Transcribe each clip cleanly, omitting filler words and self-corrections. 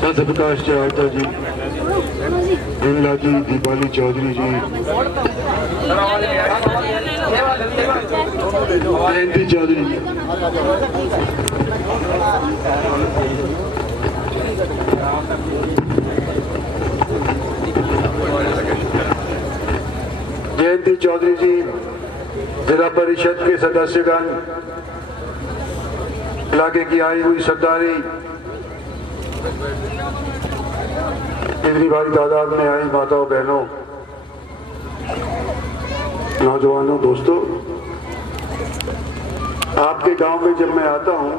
सत्यप्रकाश चौहाता जी, बिमला जी, दीपाली चौधरी जी, जयंती चौधरी जी, जयंती चौधरी जी, जिला परिषद के सदस्यगण, इलाके की आई हुई सरदारी, इतनी भारी तादाद में आई माताओं बहनों, नौजवानों, दोस्तों, आपके गांव में जब मैं आता हूं,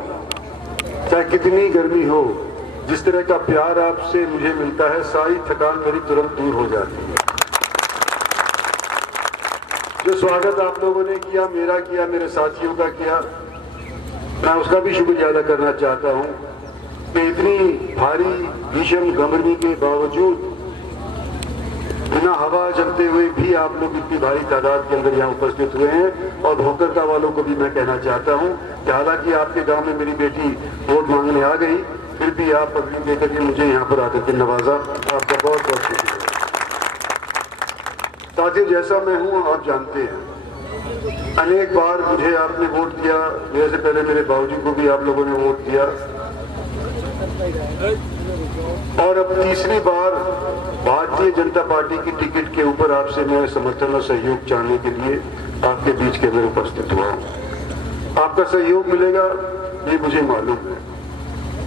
चाहे कितनी गर्मी हो, जिस तरह का प्यार आपसे मुझे मिलता है, सारी थकान मेरी तुरंत दूर हो जाती है। जो स्वागत आप लोगों ने किया, मेरा किया, मेरे साथियों का किया, मैं उसका भी शुक्रिया अदा करना चाहता हूं कि इतनी भारी भीषण गर्मी के बावजूद बिना हवा चलते हुए भी आप लोग इतनी भारी तादाद के अंदर यहाँ उपस्थित हुए हैं। और भोकरता वालों को भी मैं कहना चाहता हूँ कि हालांकि आपके गांव में मेरी बेटी वोट मांगने आ गई, फिर भी आप पगड़ी देकर के मुझे यहाँ पर आते थे नवाजा, आपका बहुत बहुत शुक्रिया। साथियों, जैसा मैं हूँ आप जानते हैं, अनेक बार मुझे आपने वोट दिया, मेरे से पहले मेरे बाबूजी को भी आप लोगों ने वोट दिया, और अब तीसरी बार भारतीय जनता पार्टी की टिकट के ऊपर आपसे मैं समर्थन और सहयोग चाहने के लिए आपके बीच के अंदर उपस्थित हुआ हूँ। आपका सहयोग मिलेगा ये मुझे मालूम है,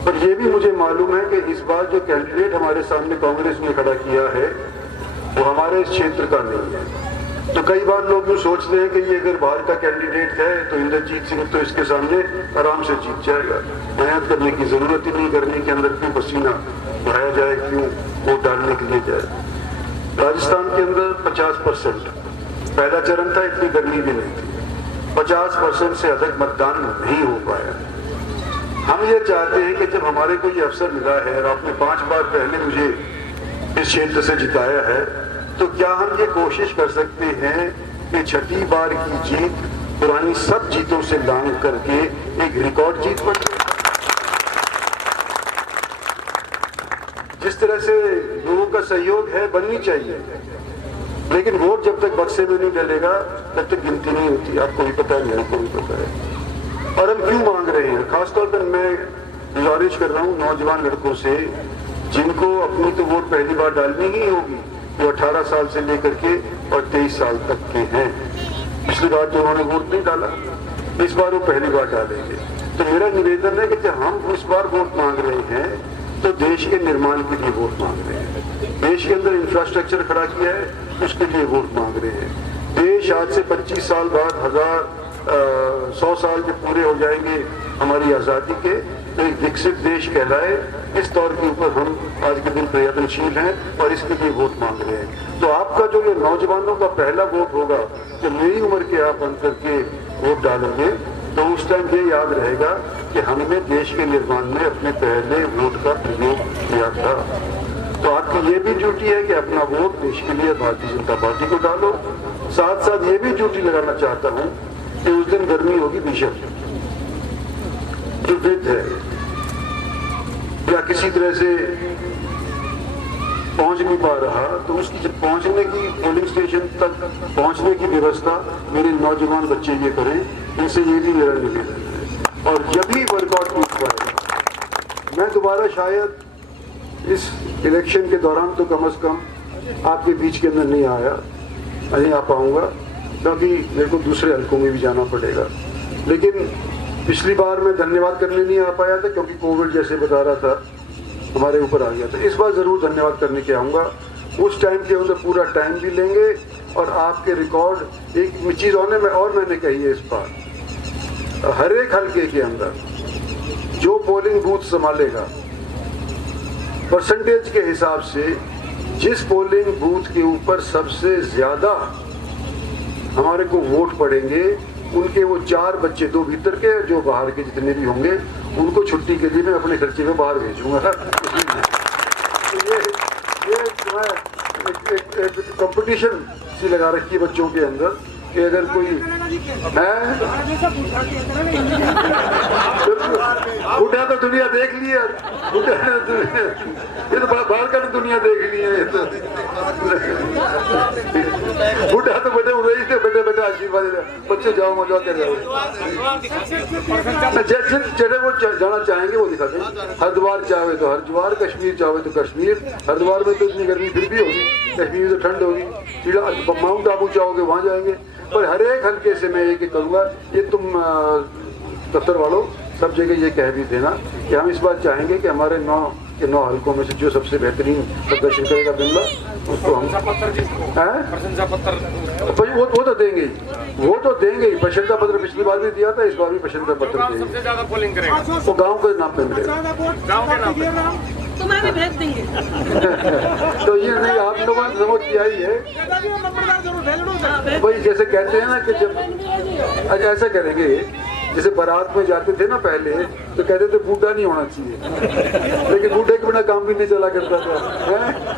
पर यह भी मुझे मालूम है कि इस बार जो कैंडिडेट हमारे सामने कांग्रेस ने खड़ा किया है वो हमारे इस क्षेत्र का नहीं है। तो कई बार लोग जो सोचते हैं कि ये अगर बाहर का कैंडिडेट है तो इंद्रजीत सिंह तो इसके सामने आराम से जीत जाएगा, मेहनत करने की जरूरत ही नहीं, गर्मी के अंदर क्यों पसीना बहाया जाए, क्यों वोट डालने के लिए जाए। राजस्थान के अंदर 50% पहला चरण था, इतनी गर्मी भी नहीं थी, 50% से अधिक मतदान नहीं हो पाया। हम ये चाहते हैं कि जब हमारे को ये अवसर मिला है और आपने 5 बार पहले मुझे इस क्षेत्र से जिताया है, तो क्या हम ये कोशिश कर सकते हैं कि छठी बार की जीत पुरानी सब जीतों से लांघ करके एक रिकॉर्ड जीत बन जाए। जिस तरह से लोगों का सहयोग है बननी चाहिए, लेकिन वोट जब तक बक्से में नहीं डलेगा तब तक गिनती नहीं होती। आपको भी पता है, मेरे को भी पता है। और हम क्यों मांग रहे हैं, खासतौर पर मैं गुजारिश कर रहा हूँ नौजवान लड़कों से, जिनको अपनी तो वोट पहली बार डालनी ही होगी, वो 18 साल से लेकर के और 23 साल तक के हैं। पिछली बार तो उन्होंने वोट नहीं डाला, इस बार वो पहली बार डालेंगे। तो मेरा निवेदन है कि जब हम इस बार वोट मांग रहे हैं तो देश के निर्माण के लिए वोट मांग रहे हैं, देश के अंदर इंफ्रास्ट्रक्चर खड़ा किया है उसके लिए वोट मांग रहे हैं। देश आज से 25 साल बाद 100 साल जब पूरे हो जाएंगे हमारी आज़ादी के, तो एक विकसित देश कहलाए, इस तौर के ऊपर हम आज के दिन प्रयत्नशील हैं और इसके लिए वोट मांग रहे हैं। तो आपका जो ये नौजवानों का पहला वोट होगा, जब मेरी उम्र के आप बन करके वोट डालेंगे, तो उस टाइम ये याद रहेगा कि हमने देश के निर्माण में अपने पहले वोट का प्रयोग किया था। तो आपकी ये भी ड्यूटी है कि अपना वोट देश के लिए भारतीय जनता पार्टी को डालो। साथ साथ ये भी ड्यूटी लगाना चाहता हूँ कि उस दिन गर्मी होगी भीषण, जो वृद्ध है या किसी तरह से पहुंच नहीं पा रहा, तो उसकी जब पहुंचने की, पोलिंग स्टेशन तक पहुंचने की व्यवस्था मेरे नौजवान बच्चे ये करें, इनसे ये भी मेरा निवेदन है। और जब भी वर्कआउट टूट पाएगा, मैं दोबारा शायद इस इलेक्शन के दौरान तो कम से कम आपके बीच के अंदर नहीं आ पाऊंगा, क्योंकि मेरे को दूसरे हलकों में भी जाना पड़ेगा। लेकिन पिछली बार मैं धन्यवाद करने नहीं आ पाया था क्योंकि कोविड जैसे बता रहा था हमारे ऊपर आ गया था। इस बार जरूर धन्यवाद करने के आऊँगा, उस टाइम के अंदर पूरा टाइम भी लेंगे और आपके रिकॉर्ड। एक चीज़ और मैंने कही है, इस बार हर एक हल्के के अंदर जो पोलिंग बूथ संभालेगा, परसेंटेज के हिसाब से जिस पोलिंग बूथ के ऊपर सबसे ज्यादा हमारे को वोट पड़ेंगे, उनके वो 4 बच्चे, 2 भीतर के जो बाहर के जितने भी होंगे, उनको छुट्टी के लिए मैं अपने खर्चे में बाहर भेजूंगा। तो ये एक कंपटीशन सी लगा रखी है बच्चों के अंदर कि अगर कोई उठा तो दुनिया देख ली देखनी है यार, ये तो बाहर का दुनिया देखनी है। ये तो बुढ़ा तो बड़े उड़े ही थे, बेटे बेटे आशीर्वाद दे, बच्चे जाओ मजा कर जाओ। जगह वो जाना चाहेंगे वो दिखा दें। हरिद्वार चाहे तो हरिद्वार, कश्मीर चाहे तो कश्मीर। हरिद्वार में तो इतनी गर्मी फिर भी होगी, कश्मीर तो ठंड होगी। माउंट आबू चाहोगे वहाँ जाएंगे। पर हर एक हल्के से मैं ये कहूँगा, ये तुम दफ्तर वालों सब जगह ये कह भी देना कि हम इस बार चाहेंगे कि हमारे 9 हल्कों में से जो सबसे बेहतरीन प्रदर्शन करेगा बिमला, उसको हम प्रशंसा पत्र वो तो देंगे ही, वो तो देंगे ही। प्रशंसा पत्र पिछली बार भी दिया था, इस बार भी प्रशंसा पत्र देंगे। सबसे ज्यादा पोलिंग करेगा वो गाँव के नाम पे मिलेगा, गाँव के नाम पे। तो मैं भी भेज देंगे। तो ये नहीं, आप लोगों ने समझ किया ही है भाई। जैसे कहते हैं ना कि जब ऐसा करेंगे, जैसे बारात में जाते थे ना पहले, तो कहते थे बूढ़ा नहीं होना चाहिए, लेकिन बूढ़े के बिना काम भी नहीं चला करता था,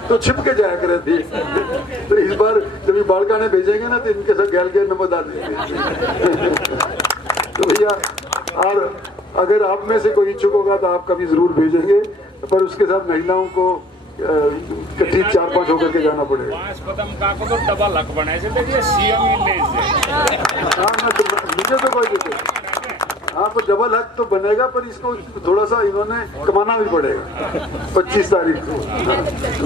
तो छिप के जाया करे थे। तो इस बार जब बालका ने भेजेंगे ना, तो इनके साथ गैल के नंबर डाल देंगे। तो भैया, और अगर आप में से कोई इच्छुक होगा तो आप कभी जरूर भेजेंगे, पर उसके साथ महिलाओं को कभी 4-5 होकर के जाना पड़ेगा। तो डबल हक बनाए हाँ ना, तो मुझे तो कोई दिक्कत, हाँ तो डबल हक तो बनेगा, पर इसको थोड़ा सा इन्होंने कमाना भी पड़ेगा। 25 तारीख को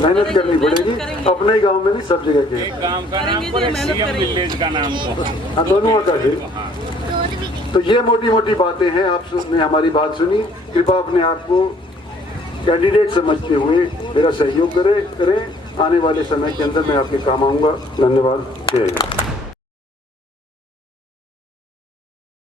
मेहनत करनी पड़ेगी, अपने ही गांव में नहीं, सब जगह के। गांव का नाम पर सीएम विलेज का नाम, हाँ दोनों का है। तो ये मोटी मोटी बातें हैं, आपने हमारी बात सुनी। कृपया अपने आप को कैंडिडेट समझते हुए मेरा सहयोग करें। आने वाले समय के अंदर मैं आपके काम आऊँगा। धन्यवाद। जय हिंद।